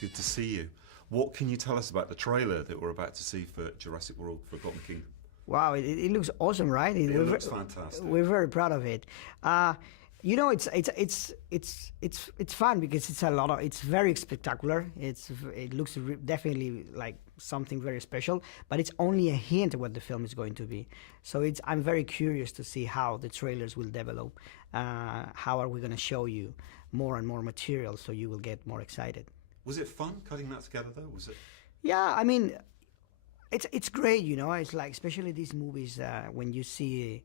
Good to see you. What can you tell us about the trailer that we're about to see for Jurassic World: Forgotten Kingdom? Wow, it looks awesome, right? It looks fantastic. We're very proud of it. You know, it's fun because it's very spectacular. It looks definitely like something very special, but it's only a hint of what the film is going to be. So I'm very curious to see how the trailers will develop. How are we going to show you more and more material so you will get more excited? Was it fun cutting that together though? Was it? Yeah, I mean, it's great. You know, it's like especially these movies when you see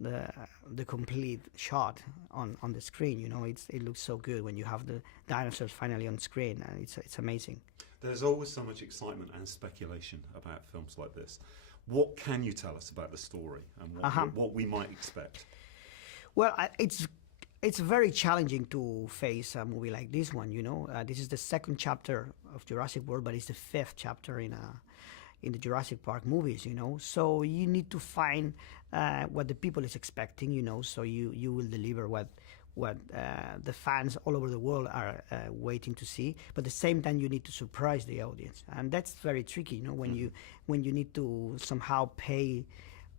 the complete shot on the screen. You know, it looks so good when you have the dinosaurs finally on screen, and it's amazing. There's always so much excitement and speculation about films like this. What can you tell us about the story and what we might expect? Well, it's very challenging to face a movie like this one. You know, this is the second chapter of Jurassic World, but it's the fifth chapter in the Jurassic Park movies, you know. So you need to find what the people is expecting, you know, so you will deliver what the fans all over the world are waiting to see. But at the same time, you need to surprise the audience. And that's very tricky, you know, when you need to somehow pay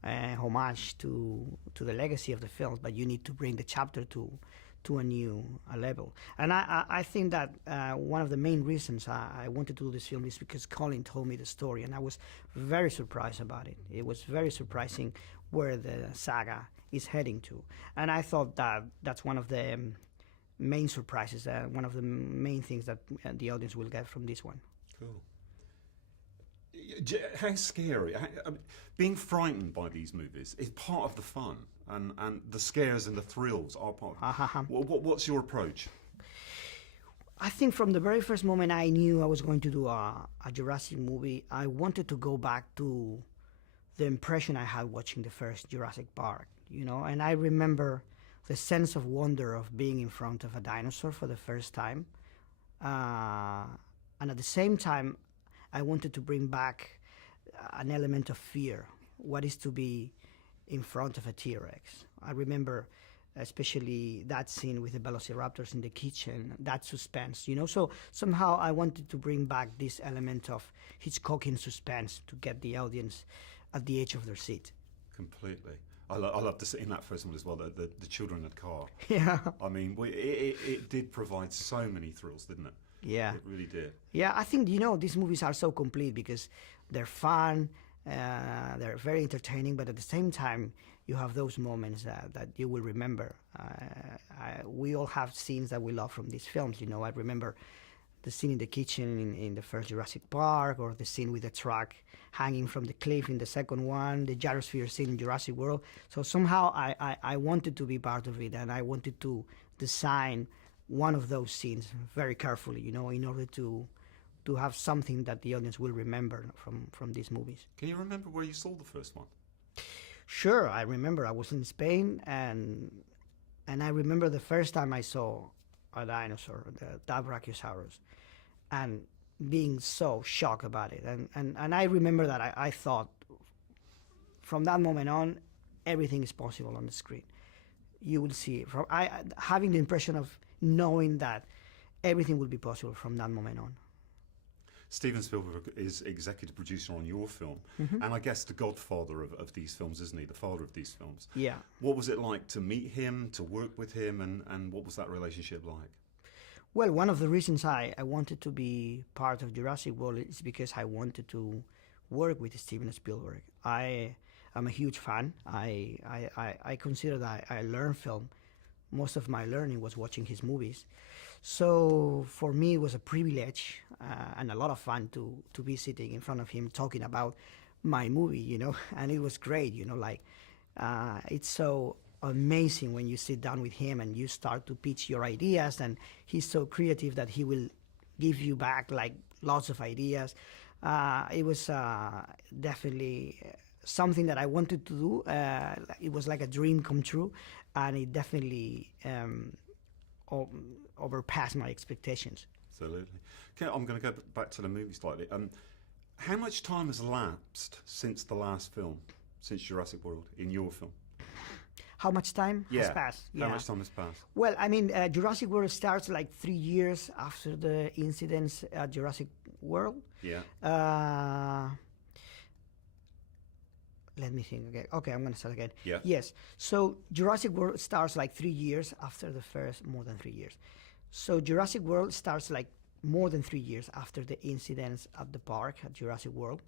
homage to the legacy of the films, but you need to bring the chapter to a new level. And I think that one of the main reasons I wanted to do this film is because Colin told me the story, and I was very surprised about it. It was very surprising where the saga is heading to. And I thought that that's one of the main surprises, one of the main things that the audience will get from this one. Cool. How scary? Being frightened by these movies is part of the fun, and the scares and the thrills are part of it. What's your approach? I think from the very first moment I knew I was going to do a Jurassic movie, I wanted to go back to the impression I had watching the first Jurassic Park, you know, and I remember the sense of wonder of being in front of a dinosaur for the first time, and at the same time I wanted to bring back an element of fear. What is to be in front of a T-Rex? I remember especially that scene with the velociraptors in the kitchen, that suspense, you know. So somehow I wanted to bring back this element of Hitchcockian suspense to get the audience at the edge of their seat. Completely. I love to see in that first one as well, the children in the car. Yeah. I mean, it did provide so many thrills, didn't it? Yeah. It really did. Yeah, I think, you know, these movies are so complete because they're fun, they're very entertaining, but at the same time, you have those moments that you will remember. We all have scenes that we love from these films, you know. I remember the scene in the kitchen in the first Jurassic Park, or the scene with the truck hanging from the cliff in the second one, the gyrosphere scene in Jurassic World. So somehow I wanted to be part of it, and I wanted to design one of those scenes very carefully, you know, in order to have something that the audience will remember from these movies. Can you remember where you saw the first one? Sure, I remember I was in Spain, and I remember the first time I saw a dinosaur, the Brachiosaurus, and being so shocked about it. And I remember that I thought from that moment on, everything is possible on the screen. You will see it. Having the impression of knowing that everything will be possible from that moment on. Steven Spielberg is executive producer on your film, and I guess the godfather of these films, isn't he? The father of these films. Yeah. What was it like to meet him, to work with him, and what was that relationship like? Well, one of the reasons I wanted to be part of Jurassic World is because I wanted to work with Steven Spielberg. I am a huge fan. I consider that I learn film. Most of my learning was watching his movies. So for me, it was a privilege and a lot of fun to be sitting in front of him talking about my movie, you know, and it was great, you know, like it's so amazing when you sit down with him and you start to pitch your ideas, and he's so creative that he will give you back like lots of ideas. It was definitely something that I wanted to do. It was like a dream come true, and it definitely overpassed my expectations. Absolutely. Okay, I'm going to go back to the movie slightly. How much time has elapsed since the last film, since Jurassic World, in your film? how much time has passed. How much time has passed? Well, I mean, Jurassic World starts like 3 years after the incidents at Jurassic World. Yeah. Let me think again. Okay, I'm going to start again. Yeah. Yes. So Jurassic World starts like 3 years after the first, more than 3 years. So Jurassic World starts like more than 3 years after the incidents at the park at Jurassic World.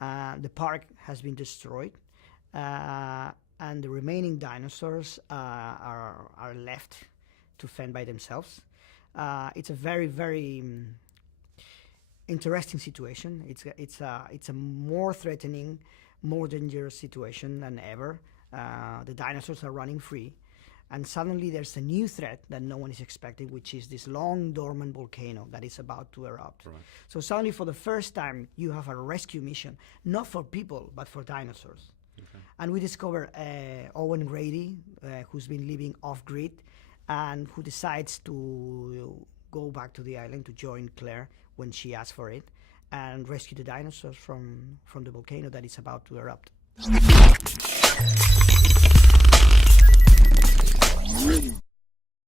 The park has been destroyed, and the remaining dinosaurs are left to fend by themselves. It's a very, very interesting situation. It's a more threatening, more dangerous situation than ever. The dinosaurs are running free, and suddenly there's a new threat that no one is expecting, which is this long dormant volcano that is about to erupt. Right. So suddenly, for the first time, you have a rescue mission, not for people, but for dinosaurs. Okay. And we discover Owen Grady, who's been living off-grid, and who decides to go back to the island to join Claire when she asks for it, and rescue the dinosaurs from the volcano that is about to erupt.